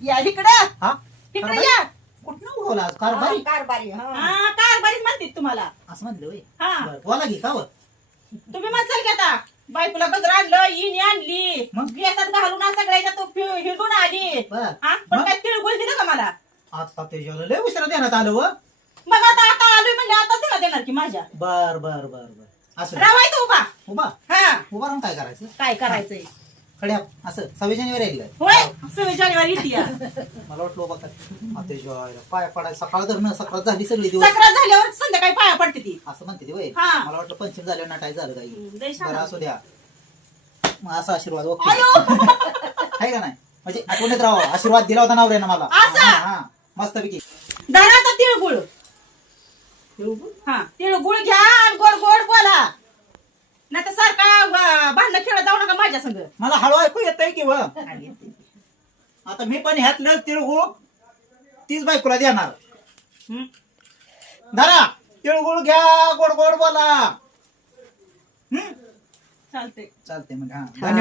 या इकडं हा इकडे या. कुठं उगवला आज कारभारी कारभारी हा कारभारीच म्हणते तुम्हाला. असं म्हणलं होय हा बरं बोला की का तुम्ही म्हणसाल की आता बायकोला गजर आणलं इनी आणली मग? गेसात घालून आज सगळ्याच्या तो हिंडून आली. बर हा पण मग? काय तिळगुळ दिलं का मला? आता त्याच्याला लय उशिरा देण्यात आलं व मग आता आता आलोय म्हणजे आता तिला देणार की माझ्या. बर बर बर बर असं रावायचं उभा. उभा हा उभा राहून काय करायचं काय करायचंय? खड्या असं 26 जानेवारी आहे काय होय 26 जानेवारी येते या. मला वाटलं उभा काय पाय पडायचं सकाळ धरणं सकाळ झाली सगळी दिवस सक्रात झाल्यावर संध्याकाळी पाया पडते ती. असं म्हणते ती वय हा. मला वाटलं पंचम झाल्यावर नाटाय झालं काही लय छान. बरं असू द्या मग असा आशीर्वाद ओके आयो आहे का नाही म्हणजे आठवणीत राहावं आशीर्वाद दिला होता नवऱ्यानं मला असा? हा हा मस्तपैकी धरा आता तिळगुळ. हा तिळगुळ घ्या आणि गोड गोड बोला. नाही तर सारखा भांडण खेळत जाऊ नका माझ्या संग. मला हळू ऐकू येतंय की व आता मी पण ह्यातलं तिळगुळ तीच बायकोला देणार हं? धरा तिळगुळ घ्या गोड गोड बोला चालतंय. चालते मग हा धन्यवाद